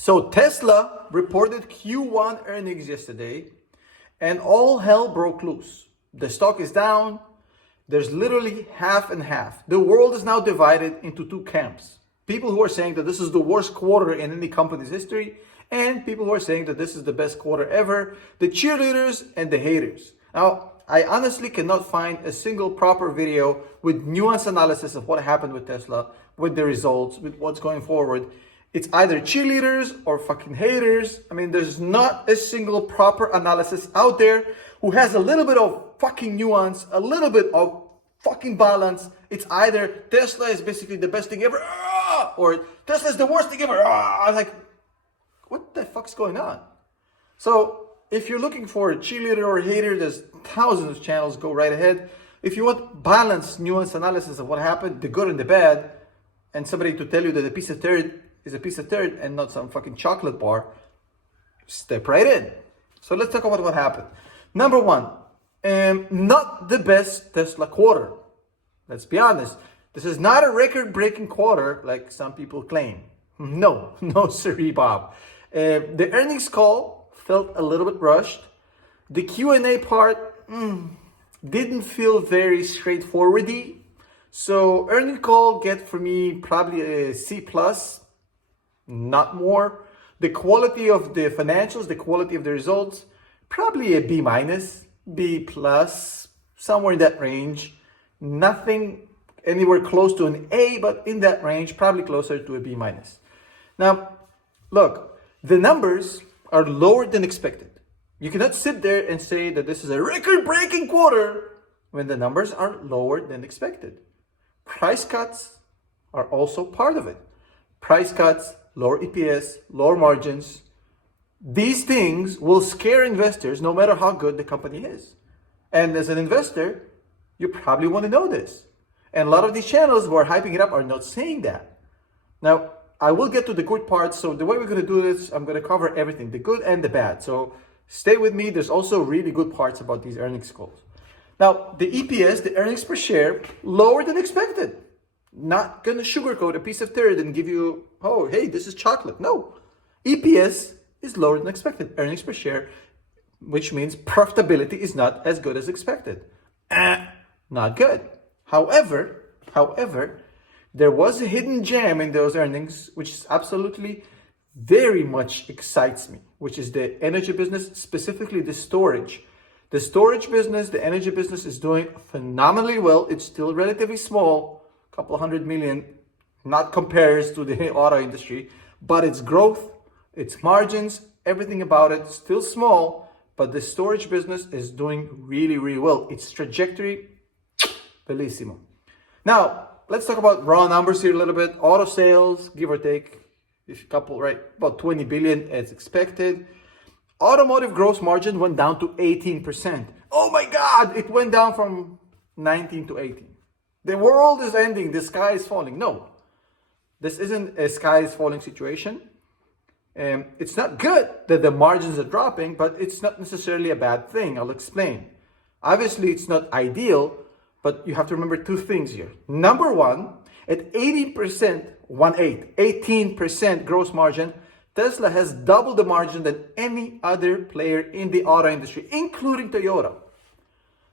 So Tesla reported Q1 earnings yesterday and all hell broke loose. The stock is down. There's literally half and half. The world is now divided into two camps. People who are saying that this is the worst quarter in any company's history, and people who are saying that this is the best quarter ever, the cheerleaders and the haters. Now, I honestly cannot find a single proper video with nuanced analysis of what happened with Tesla, with the results, with what's going forward. It's either cheerleaders or fucking haters. I mean, there's not a single proper analysis out there who has a little bit of fucking nuance, a little bit of fucking balance. It's either Tesla is basically the best thing ever, or Tesla is the worst thing ever. I'm like, what the fuck's going on? So if you're looking for a cheerleader or a hater, there's thousands of channels, go right ahead. If you want balanced, nuanced analysis of what happened, the good and the bad, and somebody to tell you that a piece of turd is a piece of turd and not some fucking chocolate bar, step right in. So let's talk about what happened. Number one, not the best Tesla quarter. Let's be honest. This is not a record-breaking quarter like some people claim. No, sirree, Bob. The earnings call felt a little bit rushed. The Q&A part didn't feel very straightforwardy. So earnings call get for me probably a C+, not more. The quality of the financials, the quality of the results, probably a B-, B+, somewhere in that range. Nothing anywhere close to an A, but in that range, probably closer to a B-. Now, look, the numbers are lower than expected. You cannot sit there and say that this is a record-breaking quarter when the numbers are lower than expected. Price cuts are also part of it. Price cuts, lower EPS, lower margins. These things will scare investors no matter how good the company is. And as an investor, you probably want to know this. And a lot of these channels who are hyping it up are not saying that. Now, I will get to the good parts. So the way we're going to do this, I'm going to cover everything, the good and the bad. So stay with me. There's also really good parts about these earnings calls. Now, the EPS, the earnings per share, lower than expected. Not going to sugarcoat a piece of turd and give you, oh, hey, this is chocolate. No. EPS is lower than expected. Earnings per share, which means profitability is not as good as expected. Not good. However, there was a hidden gem in those earnings, which is absolutely very much excites me, which is the energy business, specifically the storage. The storage business, the energy business is doing phenomenally well. It's still relatively small, a couple of $100 million, not compares to the auto industry, but its growth, its margins, everything about it, still small, but the storage business is doing really, really well. Its trajectory, bellissimo. Now, let's talk about raw numbers here a little bit. Auto sales, give or take, a couple, right? About 20 billion as expected. Automotive gross margin went down to 18%. Oh my God, it went down from 19 to 18. The world is ending, the sky is falling. No, this isn't a sky is falling situation. It's not good that the margins are dropping, but it's not necessarily a bad thing. I'll explain. Obviously, it's not ideal, but you have to remember two things here. Number one, at 18% gross margin, Tesla has double the margin than any other player in the auto industry, including Toyota.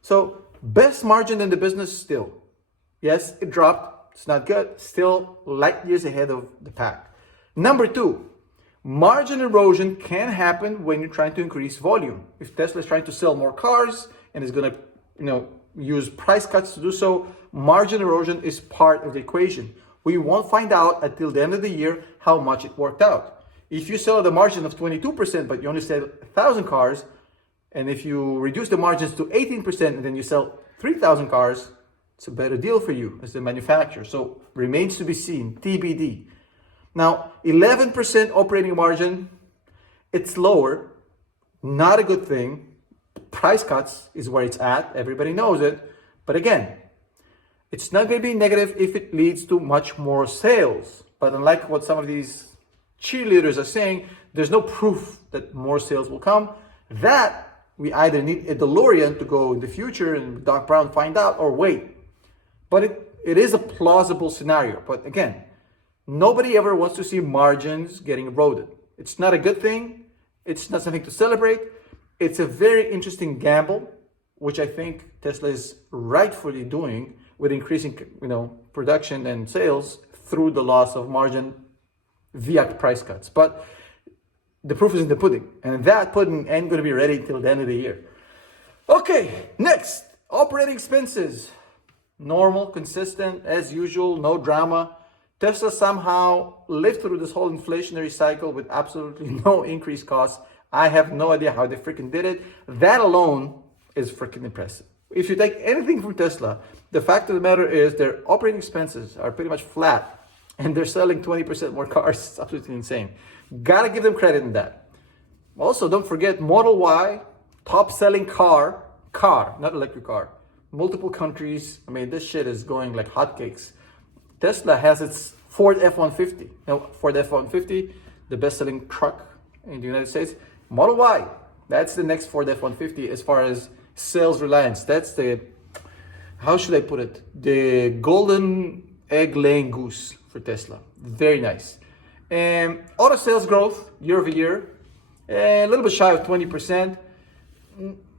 So, best margin in the business still. Yes, it dropped. It's not good. Still light years ahead of the pack. Number two, margin erosion can happen when you're trying to increase volume. If Tesla is trying to sell more cars and is going to, use price cuts to do so, margin erosion is part of the equation. We won't find out until the end of the year how much it worked out. If you sell at a margin of 22%, but you only sell 1,000 cars, and if you reduce the margins to 18% and then you sell 3,000 cars, it's a better deal for you as the manufacturer. So remains to be seen, TBD. Now, 11% operating margin, it's lower, not a good thing. Price cuts is where it's at. Everybody knows it. But again, it's not going to be negative if it leads to much more sales. But unlike what some of these cheerleaders are saying, there's no proof that more sales will come. That we either need a DeLorean to go in the future and Doc Brown find out, or wait. But it is a plausible scenario. But again, nobody ever wants to see margins getting eroded. It's not a good thing. It's not something to celebrate. It's a very interesting gamble, which I think Tesla is rightfully doing with increasing, production and sales through the loss of margin via price cuts. But the proof is in the pudding, and that pudding ain't going to be ready till the end of the year. Okay, next, operating expenses. Normal, consistent, as usual, no drama. Tesla somehow lived through this whole inflationary cycle with absolutely no increased costs. I have no idea how they freaking did it. That alone is freaking impressive. If you take anything from Tesla, the fact of the matter is their operating expenses are pretty much flat and they're selling 20% more cars. It's absolutely insane. Gotta give them credit in that. Also, don't forget Model Y, top selling car, not electric car. Multiple countries. I mean, this shit is going like hotcakes. Tesla has its Ford F-150. Ford F-150, the best-selling truck in the United States. Model Y, that's the next Ford F-150 as far as sales reliance. That's the, how should I put it? The golden egg-laying goose for Tesla. Very nice. Auto sales growth year over year, a little bit shy of 20%.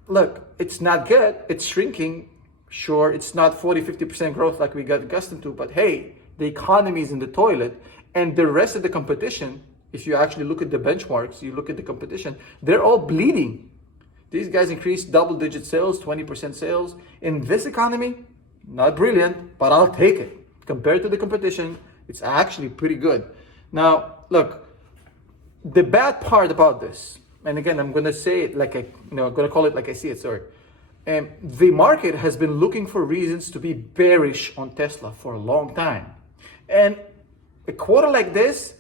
Look, it's not good. It's shrinking. Sure, it's not 40-50% growth like we got accustomed to, but hey, the economy is in the toilet, and the rest of the competition, if you actually look at the benchmarks, you look at the competition, they're all bleeding. These guys increased double-digit sales, 20% sales. In this economy, not brilliant, but I'll take it. Compared to the competition, it's actually pretty good. Now, look, the bad part about this, and again, I'm going to say it like I'm going to call it like I see it, sorry. The market has been looking for reasons to be bearish on Tesla for a long time. And a quarter like this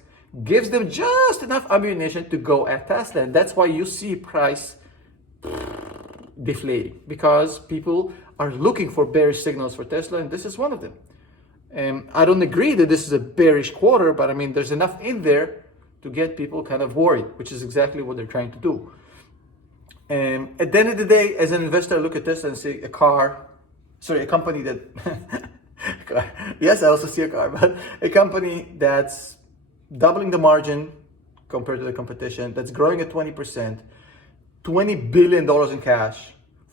gives them just enough ammunition to go at Tesla. And that's why you see price deflating, because people are looking for bearish signals for Tesla, and this is one of them. I don't agree that this is a bearish quarter, but I mean, there's enough in there to get people kind of worried, which is exactly what they're trying to do. At the end of the day, as an investor, I look at Tesla and see a company that, yes, I also see a car, but a company that's doubling the margin compared to the competition, that's growing at 20%, $20 billion in cash,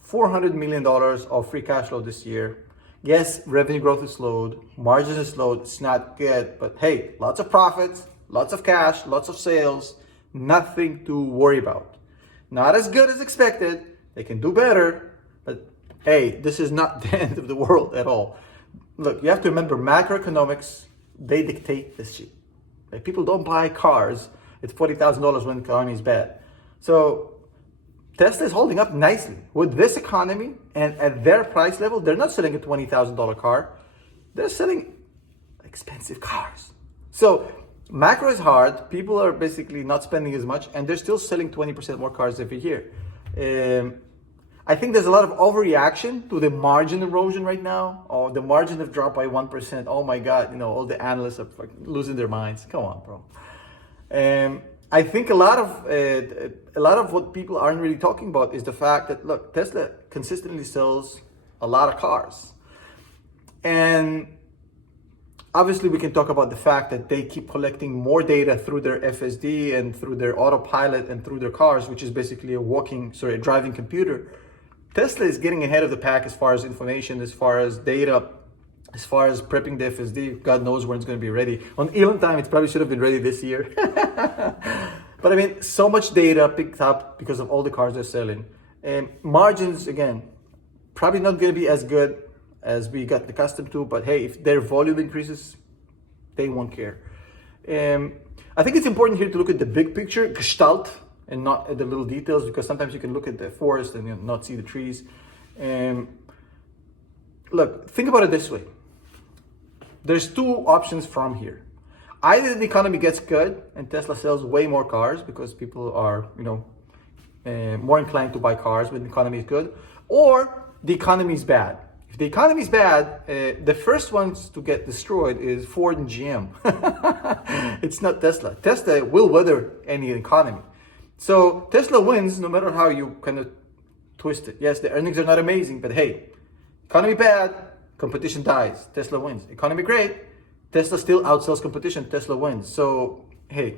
$400 million of free cash flow this year. Yes, revenue growth is slowed, margins is slowed, it's not good, but hey, lots of profits, lots of cash, lots of sales, nothing to worry about. Not as good as expected. They can do better, but hey, this is not the end of the world at all. Look, you have to remember macroeconomics, they dictate this shit. Like, people don't buy cars at $40,000 when the economy is bad. So Tesla is holding up nicely. With this economy and at their price level, they're not selling a $20,000 car. They're selling expensive cars. So macro is hard. People are basically not spending as much, and they're still selling 20% more cars every year. I think there's a lot of overreaction to the margin erosion right now. Oh, the margin have dropped by 1%. Oh my God, all the analysts are losing their minds. Come on, bro. I think a lot of what people aren't really talking about is the fact that, look, Tesla consistently sells a lot of cars. And obviously, we can talk about the fact that they keep collecting more data through their FSD and through their autopilot and through their cars, which is basically a driving computer. Tesla is getting ahead of the pack as far as information, as far as data, as far as prepping the FSD. God knows when it's going to be ready. On Elon time, it probably should have been ready this year. But I mean, so much data picked up because of all the cars they're selling. Margins, again, probably not going to be as good as we got accustomed to, but hey, if their volume increases, they won't care. I think it's important here to look at the big picture, gestalt, and not at the little details, because sometimes you can look at the forest and not see the trees. Look, think about it this way. There's two options from here. Either the economy gets good and Tesla sells way more cars because people are, more inclined to buy cars when the economy is good, or the economy is bad. If the economy is bad, the first ones to get destroyed is Ford and GM. It's not Tesla. Tesla will weather any economy. So Tesla wins no matter how you kind of twist it. Yes, the earnings are not amazing, but hey, economy bad, competition dies, Tesla wins. Economy great, Tesla still outsells competition, Tesla wins. So hey,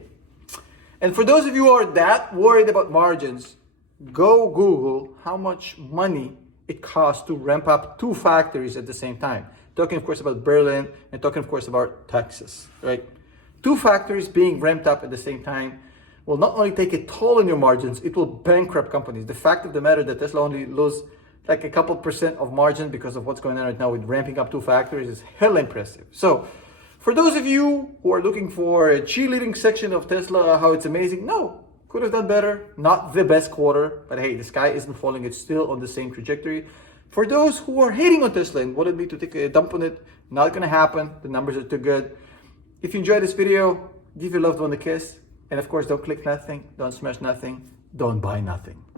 And for those of you who are that worried about margins, go Google how much money it costs to ramp up 2 factories at the same time. Talking, of course, about Berlin and talking, of course, about Texas, right? 2 factories being ramped up at the same time will not only take a toll on your margins, it will bankrupt companies. The fact of the matter that Tesla only lose like a couple % of margin because of what's going on right now with ramping up 2 factories is hella impressive. So for those of you who are looking for a cheerleading section of Tesla, how it's amazing, no, could have done better. Not the best quarter, but hey, the sky isn't falling. It's still on the same trajectory. For those who are hating on Tesla and wanted me to take a dump on it, not gonna happen. The numbers are too good. If you enjoyed this video, give your loved one a kiss. And of course, don't click nothing, don't smash nothing, don't buy nothing.